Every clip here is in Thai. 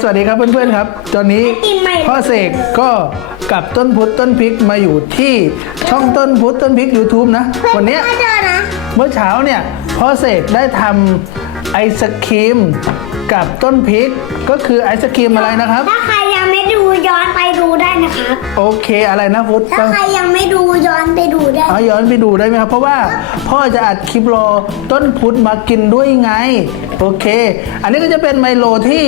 สวัสดีครับเพื่อนๆครับ ตอนนี้ปีใหม่พ่อเสกก็กับต้นพุทธต้นพริกมาอยู่ที่ช่องต้นพุทธต้นพริก YouTube นะ วันเนี้ยไม่เจอนะเมื่อเช้าเนี่ยพ่อเสกได้ทำไอศครีมกับต้นพริกก็คือไอศครีมอะไรนะครับถ้าใครยังไม่ ดูย้อนไปดูได้นะครับ โอเคอะไรนะพุทธถ้าใครยังไม่ดูย้อนไปดูได้เอาย้อนไปดูได้ไหมครับ เพราะว่าพ่อจะอัดคลิปรอต้นพุทธมากินด้วยไง โอเค อันนี้ก็จะเป็นไมโลที่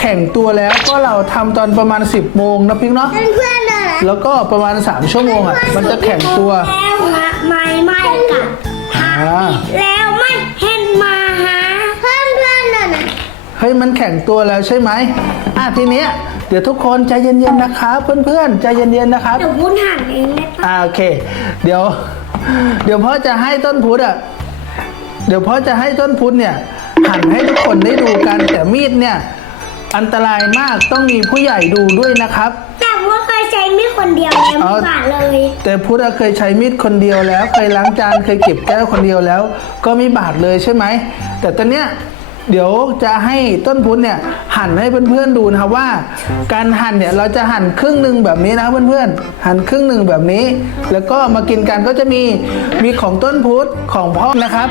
แข่งตัวแล้วก็เราทำตอนประมาณ 10โมงนะพี่เนาะเพื่อนๆเลยนะแล้วก็ประมาณ 3 ชั่วโมงอะมันจะแข่งตัวแล้วนะไม่ไม่กัดหาอ่าแล้ว ฮ้ยมันแข่งตัวแล้วใช่ไหมอะทีเนี้ยเดี๋ยวทุกคนใจเย็นๆนะครับเพื่อนๆใจเย็นๆนะครับเดี๋ยววุ้นหันเองได้ปะอ่าโอเค เดี๋ยว เดี๋ยวพ่อจะให้ต้นพุทธอะเดี๋ยวพ่อจะให้ต้นพุทธเนี่ยหั่นให้ทุกคนได้ดูกันแต่มีดเนี่ย อันตรายมากต้องมีผู้ใหญ่ดูด้วยนะครับ แต่ว่าเคยใช้มีดคนเดียวเลยเอาไม่บาดเลย แต่พุทธอะเคยใช้มีดคนเดียวแล้ว เคยล้างจานเคยเก็บแก้วคนเดียวแล้ว ก็ไม่บาดเลยใช่ไหมแต่ตอนเนี้ย เดี๋ยวจะให้ต้นพุทธเนี่ยหั่นให้เพื่อนๆดูนะครับว่า การหั่นเนี่ยเราจะหั่นครึ่งหนึ่งแบบนี้นะเพื่อนๆหั่นครึ่งหนึ่งแบบนี้ แล้วก็มากินกันก็จะมีมีของต้นพุทธของพ่อนะครับ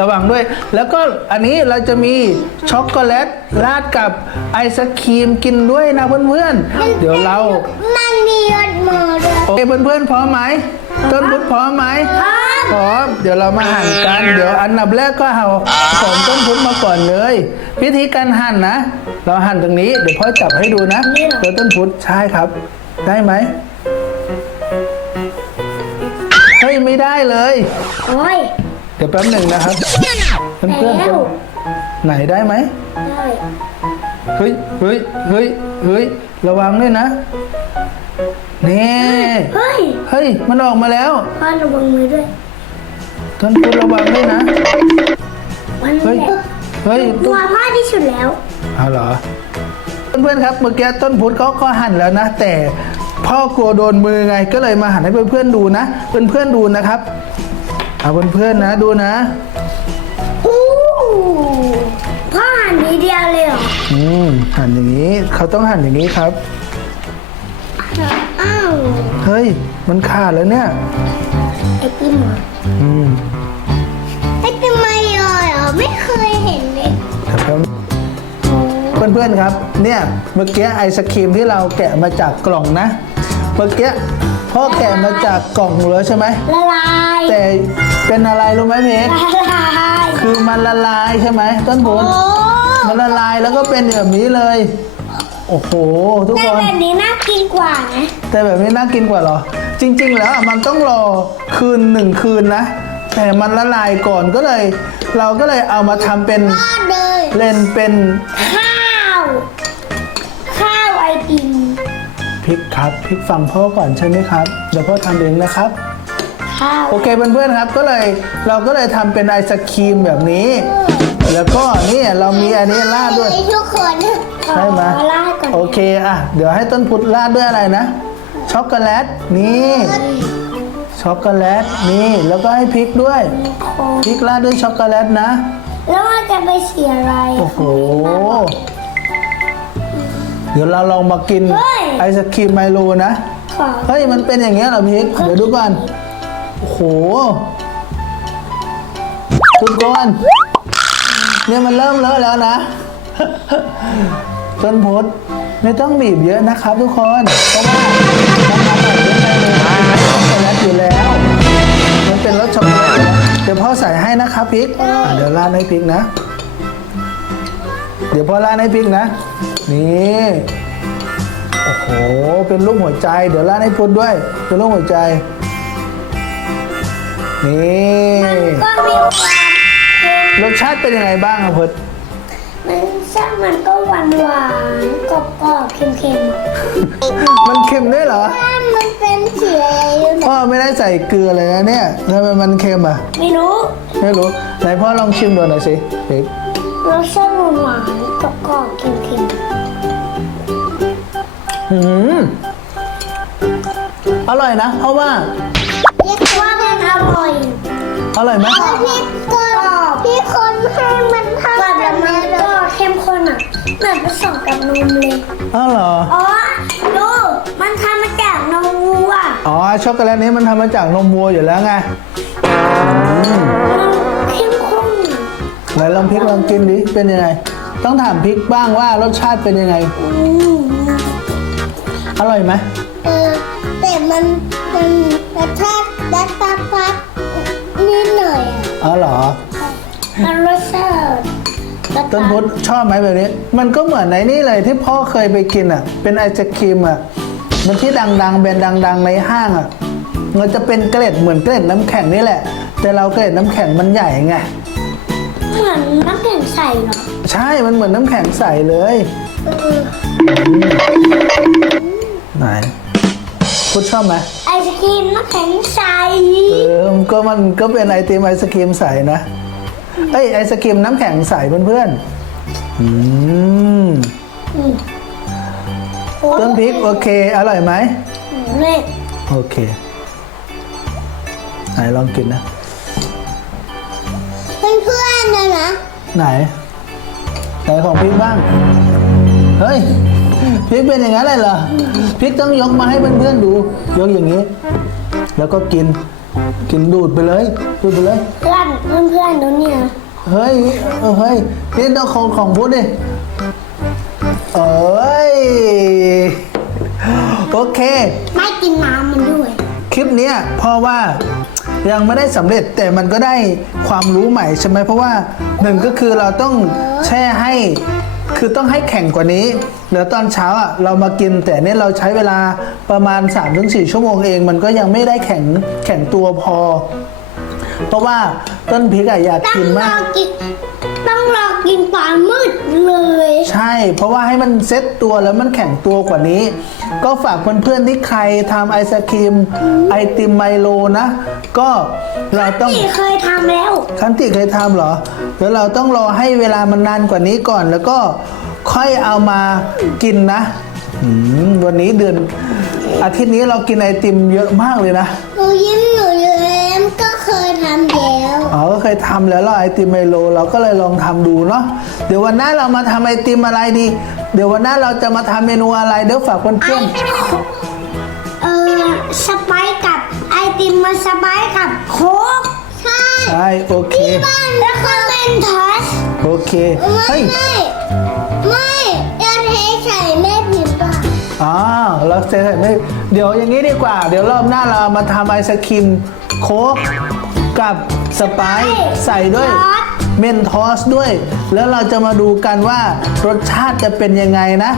ระวังด้วย แล้วก็อันนี้เราจะมีช็อกโกแลตราดกับไอศครีมกินด้วยนะเพื่อนๆเดี๋ยวเรามันมียอดมือด้วยโอเคเพื่อนๆพร้อมไหมต้นพุทธพร้อมไหมพร้อม เดี๋ยวเรามาหั่นกัน เดี๋ยวอันดับแรกก็เอาของต้นพุทธมาก่อนเลย วิธีการหั่นนะ เราหั่นตรงนี้เดี๋ยวพ่อจับให้ดูนะเดี๋ยวต้นพุทธใช่ครับ ได้ไหมเฮ้ยไม่ได้เลย โอ้ย เดี๋ยวแป๊บหนึ่งนะครับเพื่อนๆแล้จะวไหนได้ไหมได้เฮ้ยเฮ้ยเฮ้ยเฮ้ยระวังด้วยนะนี่เฮ้ย เฮ้ย มันออกมาแล้วพ่อระวังมือด้วย ท่านพุทธระวังด้วยนะ มันเฮ้ยแหละเฮ้ยตัวพ่อที่สุดแล้ว เอาเหรอ เพื่อนๆครับเมื่อกี้ต้นพุทธเขาก็หั่นแล้วนะ แต่พ่อกลัวโดนมือไงก็เลยมาหั่นให้เพื่อนๆดูนะ เพื่อนๆดูนะครับเอาเพื่อนๆนะดูนะ อู้พ่อหันนิดเดียวเลยเหรอ อืมหั่นอย่างนี้เขาต้องหั่นอย่างนี้ครับ อ้าว เฮ้ย มันขาดแล้วเนี่ย ไอติมเหรออืม พื่อนๆครับ เนี่ยเมื่อกี้ไอศครีมที่เราแกะมาจากกล่องนะ เมื่อกี้พ่อแกะมาจากกล่องแล้วใช่ไหมละลายแต่เป็นอะไรรู้ไหมเพชรละลายคือมันละลายใช่ไหมต้นผลโอ้มันละลายแล้วก็เป็นแบบนี้เลย โอ้โห ทุกแต่คนแบบนี้น่ากินกว่านะแต่แบบนี้น่ากินกว่าเหรอ จริง ๆ แล้วอะมันต้องรอคืนหนึ่งคืนนะ แต่มันละลายก่อนก็เลย เราก็เลยเอามาทำเป็นพ่อเลยเล่นเป็นข้า ริกครับพริกฝั่งพ่อก่อนใช่ไหมครับเดี๋ยวพ่อทำเองนะครับข้าวโอเคเพื่อนๆครับก็เลยเราก็เลยทำเป็นไอศครีมแบบนี้ แล้วก็นี่เรามีอันนี้ราดด้วยทุกคนใช่ไหมขอลาดก่อน โอเคอะเดี๋ยวให้ต้นพุทธราดด้วยอะไรนะ ช็อกโกแลตนี่ช็อกโกแลตนี่แล้วก็ให้พริกด้วยพริกราดด้วยช็อกโกแลตนะ แล้วมันจะไปเสียอะไร โอ้โห เดี๋ยวเราลองมากินเฮ้ยไอศครีมไมโลนะขอเฮ้ยมันเป็นอย่างเงี้ยเหรอพริกเดี๋ยวดูก่อนโอ้โหทุกคนเนี่ยมันเริ่มเลอะแล้วนะต้นพดไม่ต้องบีบเยอะนะครับทุกคนเพราะว่ามันมาแบบนี้เลยช็อกโกแลตอยู่แล้ว มันเป็นรสช็อกโกแลตอยู่แล้วเดี๋ยวพ่อใส่ให้นะครับพริกอะเดี๋ยวราดให้พริกนะ เดี๋ยวพ่อราดให้พริกนะ นี่โอ้โหเป็นรูปหัวใจ เดี๋ยวราดให้พุทธด้วย เป็นรูปหัวใจ นี่ก็มีความเค็มรสชาติเป็นยังไงบ้างครับพุทธมันช่างมันก็หวานหวานๆกรอบกรอบๆเค็มเค็มมันเค็มด้วยเหรอมันเป็นสีอะไรอยู่พ่อไม่ได้ใส่เกลือเลยนะเนี่ยทำไมมันเค็มอะ ไม่รู้ ไม่รู้ไหนพ่อลองชิมดูหน่อยสิพริก รสชาติหวานหวานๆกรอบกรอบๆเค็มเค็มหืมอร่อยนะ เพราะว่าเรียกว่ามันอร่อยอร่อยไหมพี่ก็พี่คนให้มันทำแบบนี้ก็เข้มข้นอะเหมือนผสมกับนมเลยอ้าวเหรอ อ๋อดูมันทำมาจากนมวัวอ๋อ ช็อกโกแลตนี้มันทำมาจากนมวัวอยู่แล้วไงมันเข้มข้น ไหนลองพริกลองกินดิ เป็นยังไง ต้องถามพริกบ้างว่ารสชาติเป็นยังไง อืมอร่อยไหมเออแต่มันมันรสชาติดัดปั๊บปั๊บนิดหน่อยอ๋อเหรออะรสชาติดัดต้นพุธชอบไหมแบบนี้ มันก็เหมือนในนี่เลยที่พ่อเคยไปกินอะ เป็นไอศครีมอะ มันที่ดังๆแบรนด์ดัง ๆ ในห้างอะ มันจะเป็นเกล็ดเหมือนเกล็ดน้ำแข็งนี่แหละ แต่เราเกล็ดน้ำแข็งมันใหญ่ไง เหมือนน้ำแข็งใสเหรอใช่มันเหมือนน้ำแข็งใสเลยเออไหนพุธชอบไหมไอศครีมน้ำแข็งใสเออมันก็มันก็เป็นไอติมไอศครีมใสนะเอ้ยไอศครีมน้ำแข็งใสเพื่อนๆอืมอืมต้นพริกโอเคอร่อยไหม เล็กโอเค ไหนลองกินนะ ไหนไหนของพริกบ้าง เฮ้ยพริกเป็นอย่างนั้นเลยเหรอพริกต้องยกมาให้เพื่อนๆดูยกอย่างนี้ แล้วก็กิน กินดูดไปเลยดูดไปเลย เพื่อนเพื่อนเพื่อนๆดูเนี่ย เฮ้ยเออเฮ้ยนี่ต้องของของพุทธดิเอ้ยโอเค ไม่กินน้ำมันด้วย คลิปเนี้ยเพราะว่า ยังไม่ได้สำเร็จแต่มันก็ได้ความรู้ใหม่ใช่ไหมเพราะว่าหนึ่งก็คือเราต้องแช่ให้ คือต้องให้แข็งกว่านี้เดี๋ยวตอนเช้าอะเรามากินแต่เนี้ยเราใช้เวลาประมาณ 3-4 ชั่วโมงเอง มันก็ยังไม่ได้แข็งแข็งตัวพอ เพราะว่าต้นพริกอะอยากต้อกิงนรมาอกกินต้องรอกินตอนมืดเลยใช่ เพราะว่าให้มันเซ็ตตัวแล้วมันแข็งตัวกว่านี้ ก็ฝากเพื่อนๆที่ใครทำไอศครีมไอติมไมโลนะ ก็เราต้องนี่เคยทำแล้ว คันติเคยทำเหรอ แล้วเราต้องรอให้เวลามันนานกว่านี้ก่อน แล้วก็ค่อยเอามากินนะอืมวันนี้เดือนอาทิตย์นี้เรากินไอติมเยอะมากเลยนะหนูยิ้มหนูเยิ้มก็เคยทำแล้วอ๋อก็เคยทำแล้วเราไอติมไมโลเราก็เลยลองทำดูเนาะเดี๋ยววันหน้าเรามาทำไอติมอะไรดี เดี๋ยววันหน้าเราจะมาทำเมนูอะไรเดี๋ยวฝากเพื่อนๆเออสไปซ์กับไอ ติมมาสไปซ์กับโค้กใช่ใช่โอเคบ้านแล้วก็เมนทอสโอเค เฮ้ย ไม่ไม่จะเทใส่แม่พิมพ์ป่ะอ๋อเราเจอไม่เดี๋ยวอย่างนี้ดีกว่า เดี๋ยวรอบหน้าเรามาทำไอศครีมโค้กกับสไปซ์ใส่ด้วย เมนทอสด้วย แล้วเราจะมาดูกันว่ารสชาติจะเป็นยังไงนะ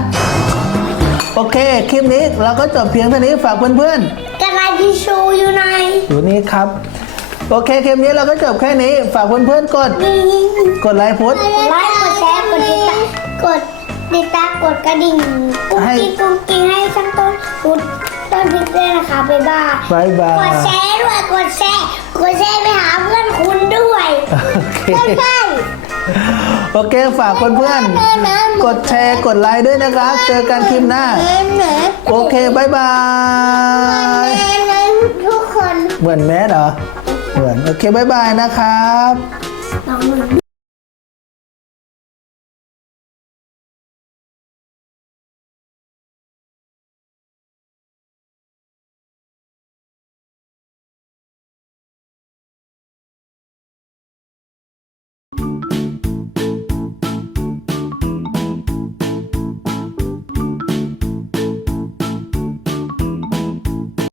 โอเค คลิปนี้เราก็จบเพียงเท่านี้ฝากเพื่อนกระไร ที่ชูอยู่ในๆอยู่นี่ครับ โอเคคลิปนี้เราก็จบแค่นี้ ฝากเพื่อนๆกด กดไลค์โพสต์กดไลค์กดแชร์กดติดตามกดติดตามกดกระดิ่งกุ้งให้กิ้งกุ้งกิ้งให้ช่างต้นกุดต้นพริกด้วยนะคะบ๊ายบายบายบายกดแชร์ด้วยกดแชร์กดแชร์ไปหาเพื่อนคุณด้วยโอเคใช่โอเคฝากเพื่อนๆ กดแชร์กดไลค์ด้วยนะครับ เจอกันคลิปหน้า โอเคบายบายทุกคน เหมือนแมสเหรอ เหมือน โอเคบายบายนะครับลองมือ